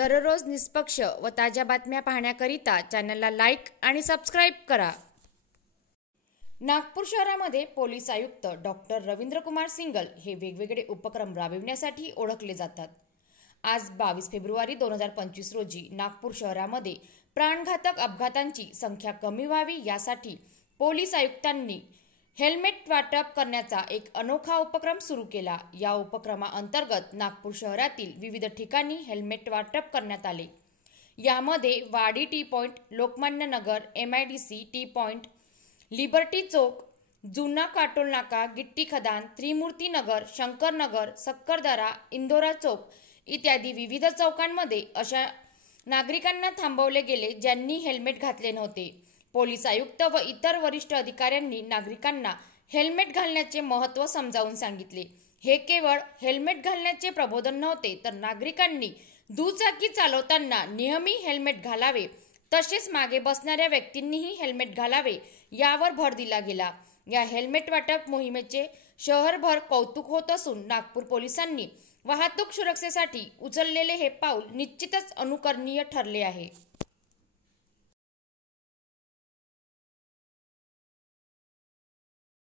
दररोज निष्पक्ष व ताज्या बातम्या पाहण्याकरिता चॅनलला लाईक आणि सबस्क्राईब करा। नागपूर शहरामध्ये पोलीस आयुक्त डॉक्टर रवींद्रकुमार सिंगल हे वेगवेगळे उपक्रम राबविण्यासाठी ओळखले जातात। आज 22 फेब्रुवारी 2025 रोजी नागपूर शहरामध्ये प्राणघातक अपघातांची संख्या कमी व्हावी यासाठी पोलीस आयुक्तांनी हेल्मेट वाटप करण्याचा एक अनोखा उपक्रम सुरू केला। या उपक्रमाअंतर्गत नागपूर शहरातील विविध ठिकाणी हेल्मेट वाटप करण्यात आले। यामध्ये वाडी T point, Lokmanya Nagar, MIDC T point, liberty चौक, जुना काटोल नाका, गिट्टी खदान, त्रिमूर्ती नगर, शंकर नगर, सक्करदरा, इंदोरा चौक इत्यादी विविध चौकांमध्ये अशा नागरिकांना थांबवले गेले ज्यांनी हेल्मेट घातले नव्हते। पोलीस आयुक्त व इतर वरिष्ठ अधिकाऱ्यांनी नागरिकांना हेल्मेट घालण्याचे महत्त्व समजावून सांगितले। हे केवळ हेल्मेट घालण्याचे प्रबोधन नव्हते, तर नागरिकांनी दुचाकी चालवताना नेहमी हेल्मेट घालावे, तसेच मागे बसणाऱ्या व्यक्तींनीही हेल्मेट घालावे यावर भर दिला गेला। या हेल्मेट वाटप मोहिमेचे शहरभर कौतुक होत असून नागपूर पोलिसांनी वाहतूक सुरक्षेसाठी उचललेले हे पाऊल निश्चितच अनुकरणीय ठरले आहे।